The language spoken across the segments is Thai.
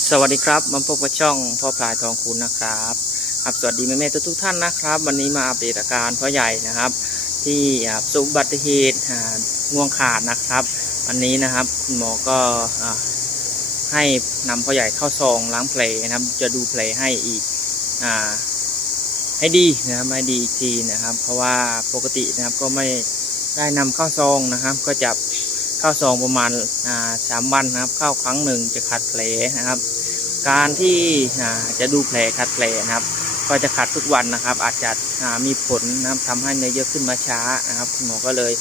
สวัสดีครับมาพบกับช่องพ่อพลายทองคุณนะครับครับสวัสดีแม่แม่ทุกท่านนะครับ วันนี้มาอัปเดตอาการพ่อใหญ่นะครับ ที่ประสบอุบัติเหตุอ่าง่วงขาดนะครับ วันนี้นะครับคุณหมอก็ให้นำพ่อใหญ่เข้าซองล้างแผลนะครับ จะดูแผลให้อีกอให้ดีนะครับให้ดีอีกทีนะครับ เพราะว่าปกตินะครับก็ไม่ได้นำเข้าซองนะครับ ก็จะ ข้าวซองประมาณสามวันนะครับข้าวครั้งหนึ่งจะขัดแผลนะครับ การที่จะดูแผลขัดแผลนะครับ ก็จะขัดทุกวันนะครับ อาจจะมีผลนะครับทำให้เนื้อเยอะขึ้นมาช้านะครับคุณหมอก็เลย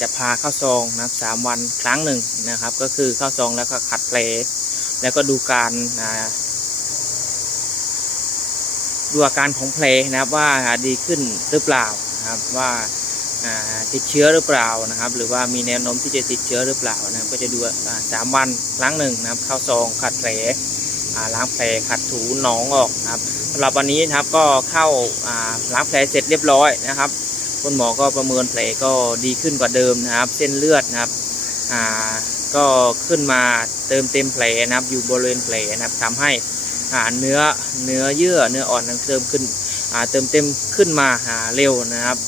จะพาข้าวซองนะครับสามวันครั้งหนึ่งนะครับ ก็คือข้าวซองแล้วก็ขัดแผลแล้วก็ดูการดูอาการของแผลนะครับว่าดีขึ้นหรือเปล่านะครับว่า ติดเชื้อหรือเปล่านะครับ หรือว่ามีแนวโน้มที่จะติดเชื้อหรือเปล่านะครับก็จะดูสามวันครั้งหนึ่งนะครับเข้าซองขัดแผลล้างแผลขัดถูหนองออกนะครับสำหรับวันนี้นะครับก็เข้าล้างแผลเสร็จเรียบร้อยนะครับคุณหมอก็ประเมินแผลก็ดีขึ้นกว่าเดิมนะครับ เส้นเลือดนะครับก็ขึ้นมาเติมเต็มแผลนะครับ อยู่บริเวณแผลนะครับทำให้เนื้อเนื้อเยื่อเนื้ออ่อนนั้นเติมขึ้นเติมเต็มขึ้นมาเร็วนะครับ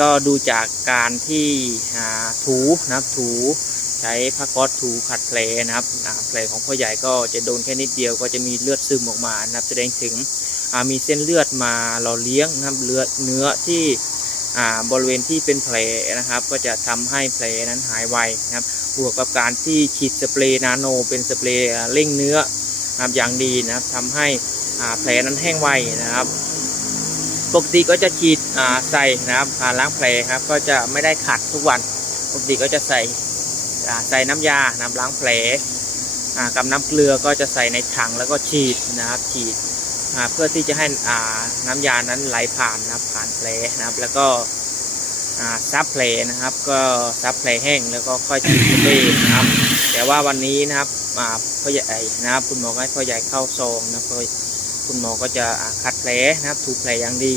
ก็ดูจากการที่อ่าถูนะครับถูใช้ผ้าก๊อซถูขัดแผลนะครับแผลของพ่อใหญ่ก็จะโดนแค่นิดเดียวก็จะมีเลือดซึมออกมานะครับแสดงถึงมีเส้นเลือดมาหล่อเลี้ยงนะครับเลือดเนื้อที่บริเวณที่เป็นแผลนะครับ ก็จะทำให้แผลนั้นหายไวนะครับบวกกับการที่ฉีดสเปรย์นาโน เป็นสเปรย์เร่งเนื้อนะครับอย่างดีนะครับทำให้แผลนั้นแห้งไวนะครับ ปกติก็จะฉีดใส่นะครับล้างแผลครับก็จะไม่ได้ขัดทุกวัน ปกติก็จะใส่ใส่น้ำยาน้ำล้างแผลกับน้ำเกลือก็จะใส่ในถังแล้วก็ฉีดนะครับฉีดเพื่อที่จะให้น้ำยานั้นไหลผ่านนะครับผ่านแผลนะครับ แล้วก็ซับแผลนะครับ ก็ซับแผลแห้งแล้วก็ค่อยฉีดสเปรย์นะครับ แต่ว่าวันนี้นะครับพ่อใหญ่นะครับคุณหมอให้พ่อใหญ่เข้าซองนะครับ คุณหมอก็จะคัดแผลนะครับถูแผลอย่างดี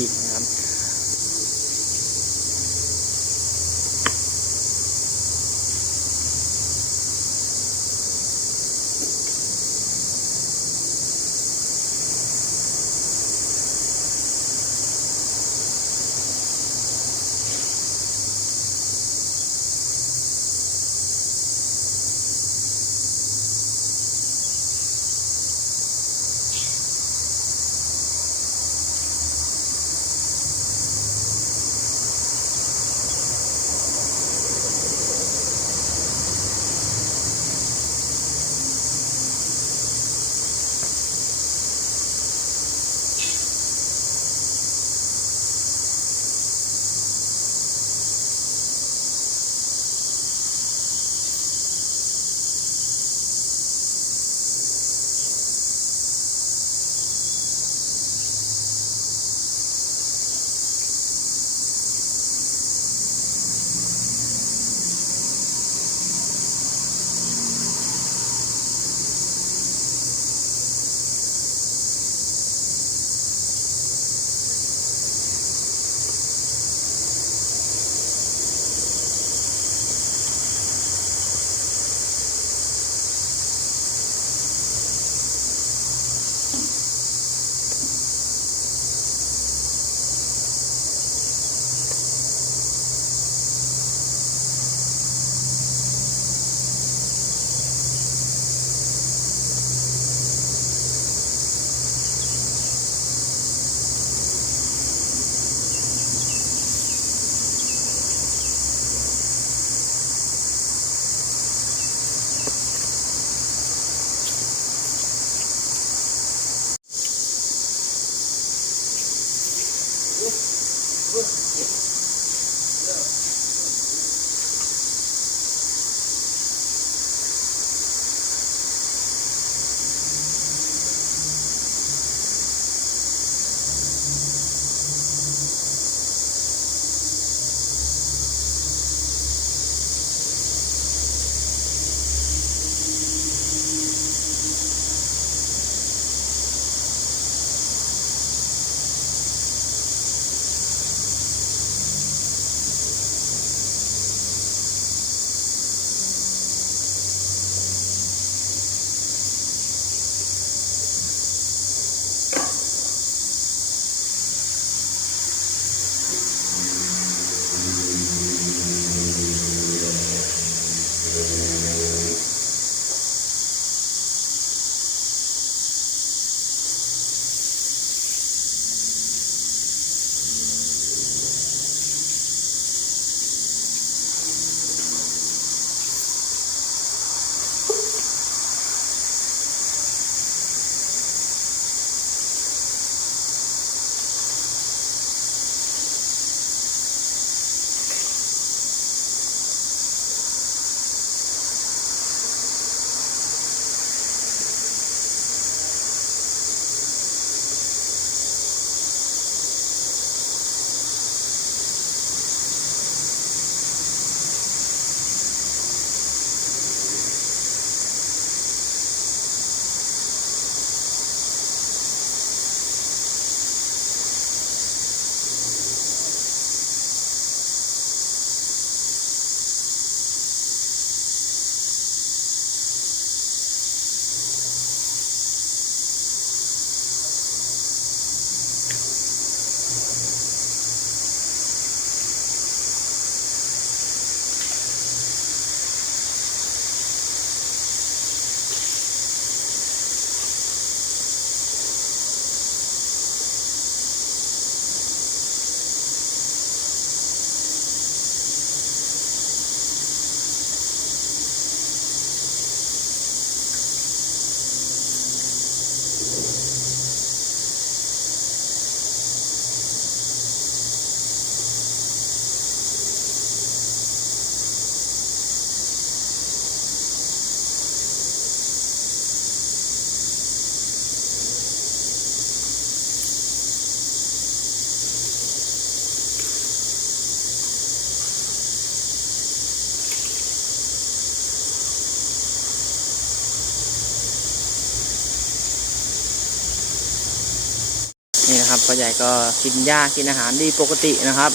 นี่นะครับพ่อใหญ่ก็กินหญ้ากินอาหารดีปกตินะครับ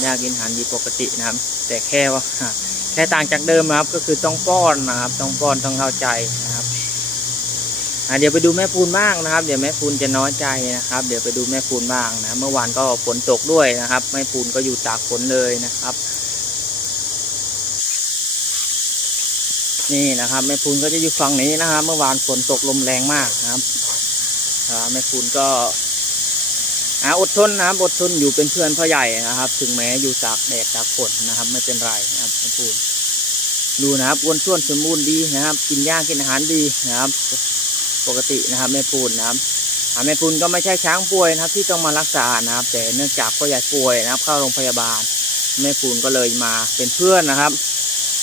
หญ้ากินอาหารดีปกตินะครับ แต่แค่ว่าแค่ต่างจากเดิมนะครับ ก็คือต้องป้อนนะครับ ต้องป้อนต้องเข้าใจนะครับเดี๋ยวไปดูแม่ปูนบ้างนะครับ เดี๋ยวแม่ปูนจะน้อยใจนะครับ เดี๋ยวไปดูแม่ปูนบ้างนะ เมื่อวานก็ฝนตกด้วยนะครับ แม่ปูนก็อยู่ตากฝนเลยนะครับ นี่นะครับแม่ปูนก็จะอยู่ฝั่งนี้นะครับ เมื่อวานฝนตกลมแรงมากนะครับแม่ปูนก็ อ่าอดทนนะครับอดทนอยู่เป็นเพื่อนพ่อใหญ่นะครับ ถึงแม้อยู่จากแดดจากฝนนะครับ ไม่เป็นไรนะครับแม่ปูนดูนะครับอ้วนท้วนสมบูรณ์ดีนะครับ กินหญ้ากินอาหารดีนะครับ ปกตินะครับแม่ปูนนะครับแม่ปูนก็ไม่ใช่ช้างป่วยนะครับ ที่ต้องมารักษานะครับ แต่เนื่องจากพ่อใหญ่ป่วยนะครับ เข้าโรงพยาบาลแม่ปูนก็เลยมาเป็นเพื่อนนะครับ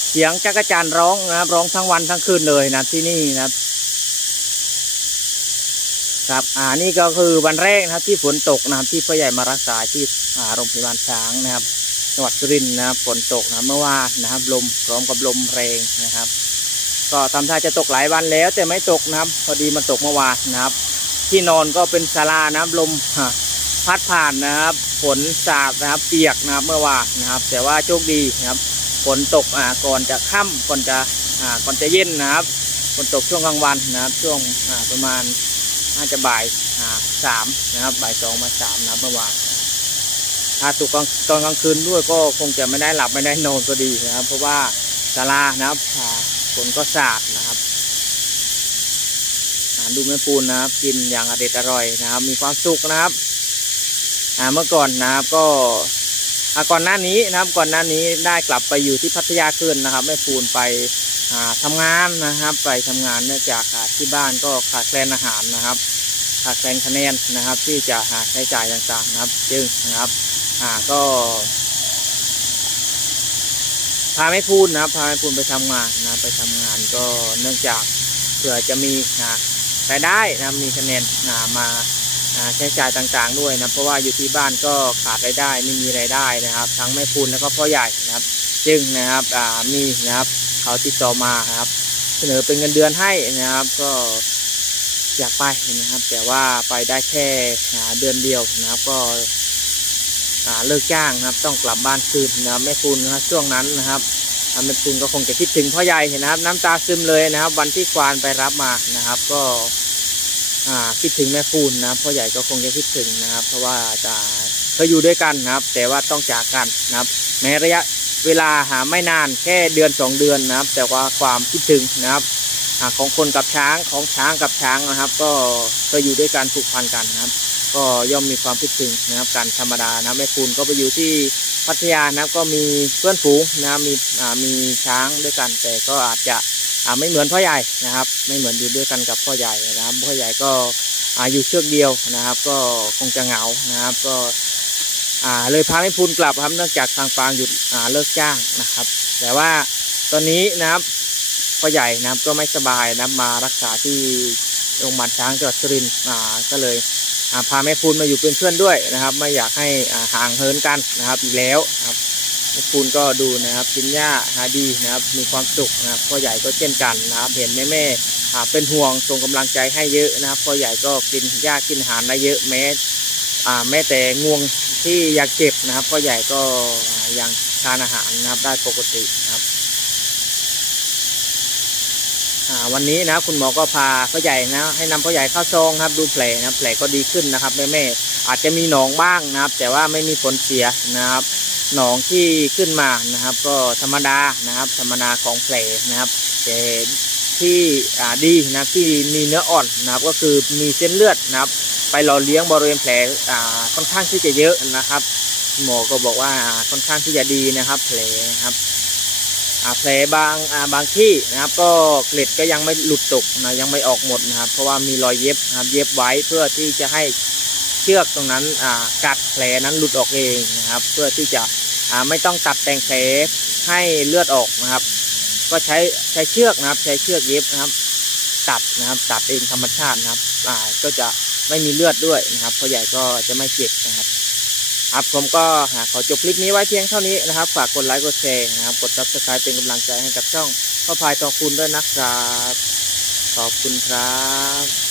เสียงจักรจันทร์ร้องนะครับ ร้องทั้งวันทั้งคืนเลยนะที่นี่นะครับ ครับอ่านี่ก็คือวันแรกนะครับที่ฝนตกนะครับที่พ่อใหญ่มารักษาที่อ่าโรงพยาบาลช้างนะครับจังหวัดสุรินทร์นะครับฝนตกนะเมื่อวานนะครับลมพร้อมกับลมแรงนะครับ ก็ทำท่าจะตกหลายวันแล้วแต่ไม่ตกนะครับ พอดีมันตกเมื่อวานนะครับ ที่นอนก็เป็นศาลานะครับลมพัดผ่านนะครับฝนสาดนะครับเปียกนะครับเมื่อวานนะครับ แต่ว่าโชคดีนะครับฝนตกอ่าก่อนจะค่ำก่อนจะอ่าก่อนจะเย็นนะครับฝนตกช่วงกลางวันนะครับช่วงอ่าประมาณ น่าจะบ่ายสามนะครับบ่ายสองมาสามนะครับเมื่อวานถ้าตกตอนกลางคืนด้วยก็คงจะไม่ได้หลับไม่ได้นอนก็ดีนะครับ เพราะว่าศาลานะครับฝนก็สาดนะครับาดูแม่ปูนนะครับ กินอย่างอเด็ดอร่อยนะครับ มีความสุขนะครับเมื่อก่อนนะครับก็ก่อนหน้านี้นะครับก่อนหน้านี้ได้กลับไปอยู่ที่พัทยาคืนนะครับแม่ปูนไป อ่าทำงานนะครับ ไปทำงานเนื่องจากที่บ้านก็ขาดแคลนอาหารนะครับขาดแคลนคะแนนนะครับ ที่จะหาใช้จ่ายต่างๆนะครับ จึงนะครับอ่าก็พาแม่พูนนะครับพาแม่พูนไปทำงานนะไปทำงานก็เนื่องจากเผื่อจะมีรายได้นะมีคะแนนอ่ามาอ่าใช้จ่ายต่างๆด้วยนะเพราะว่าอยู่ที่บ้านก็ขาดรายได้ไม่มีรายได้นะครับ ทั้งแม่พูนแล้วก็พ่อใหญ่นะครับ จึงนะครับอ่ามีนะครับเขาติดต่อมาครับ เสนอเป็นเงินเดือนให้นะครับ ก็อยากไปนะครับ แต่ว่าไปได้แค่เดือนเดียวนะครับ ก็เลิกจ้างนะครับ ต้องกลับบ้านคืนนะครับแม่พูนนะครับช่วงนั้นนะครับแม่พูนก็คงจะคิดถึงพ่อใหญ่นะครับ น้ำตาซึมเลยนะครับ วันที่ควานไปรับมานะครับ ก็คิดถึงแม่ปูนนะครับพ่อใหญ่ก็คงจะคิดถึงนะครับ เพราะว่าจะเคยอยู่ด้วยกันนะครับ แต่ว่าต้องจากกันนะครับแม้ระยะ เวลาหาไม่นานแค่เดือนสองเดือนนะครับ แต่ว่าความคิดถึงนะครับอของคนกับช้างของช้างกับช้างนะครับ ก็เคยอยู่ด้วยกันผูกพันกันนะครับ ก็ย่อมมีความคิดถึงนะครับการธรรมดานะแม่ปูนก็ไปอยู่ที่พัทยานะครับก็มีเพื่อนฝูงนะครับมีมีช้างด้วยกัน แต่ก็อาจจะไม่เหมือนพ่อใหญ่นะครับ ไม่เหมือนอยู่ด้วยกันกับพ่อใหญ่นะครับ พ่อใหญ่ก็อาอยู่เชือกเดียวนะครับ ก็คงจะเหงานะครับ ก็ อ่าเลยพาไม่พูนกลับครับเนื่องจากทางฟางหยุดอ่าเลิกจ้างนะครับ แต่ว่าตอนนี้นะครับพ่อใหญ่นะครับก็ไม่สบายนะครับมารักษาที่โรงพยาบาลช้างจังหวัดสุรินทร์อ่าก็เลยอ่าพาแม่พูนมาอยู่เป็นเพื่อนด้วยนะครับ ไม่อยากให้อ่าห่างเหินกันนะครับอีกแล้วนะครับแม่ปูนก็ดูนะครับกินหญ้าหาดีนะครับ มีความสุขนะครับพ่อใหญ่ก็เช่นกันนะครับ เห็นแม่แม่อ่าเป็นห่วงส่งกำลังใจให้เยอะนะครับพ่อใหญ่ก็กินหญ้ากินอาหารได้เยอะแม้อ่ แม้แต่งวงที่อยากเจ็บนะครับพ่อใหญ่ก็ยังทานอาหารนะครับได้ปกตินะครับวันนี้นะคุณหมอก็พาพ่อใหญ่นะ ให้นำพ่อใหญ่เข้าซองครับดูแผลนะแผลก็ดีขึ้นนะครับแม่แม่อาจจะมีหนองบ้างนะครับ แต่ว่าไม่มีผลเสียนะครับ หนองที่ขึ้นมานะครับ ก็ธรรมดานะครับ ธรรมดาของแผลนะครับแต่ที่ดีนะที่มีเนื้ออ่อนนะครับ ก็คือมีเส้นเลือดนะครับ หล่อเลี้ยงบริเวณแผลอ่าค่อนข้างที่จะเยอะนะครับ หมอก็บอกว่าค่อนข้างที่จะดีนะครับ แผลครับอ่าแผลบางอ่าบางที่นะครับ ก็เกล็ดก็ยังไม่หลุดตกนะยังไม่ออกหมดนะครับ เพราะว่ามีรอยเย็บนะครับ เย็บไว้เพื่อที่จะให้เชือกตรงนั้นอ่ากัดแผลนั้นหลุดออกเองนะครับ เพื่อที่จะอ่าไม่ต้องตัดแต่งแผลให้เลือดออกนะครับ ก็ใช้ใช้เชือกนะครับ ใช้เชือกเย็บนะครับ ตัดนะครับ ตัดเองธรรมชาตินะครับอ่าก็จะ ไม่มีเลือดด้วยนะครับพ่อใหญ่ก็จะไม่เจ็บนะครับครับผมก็ขอจบคลิปนี้ไว้เพียงเท่านี้นะครับ ฝากกดไลค์กดแชร์นะครับ กดซับสไครป์เป็นกำลังใจให้กับช่องพ่อพายทองคุณด้วยนะครับ ขอบคุณครับ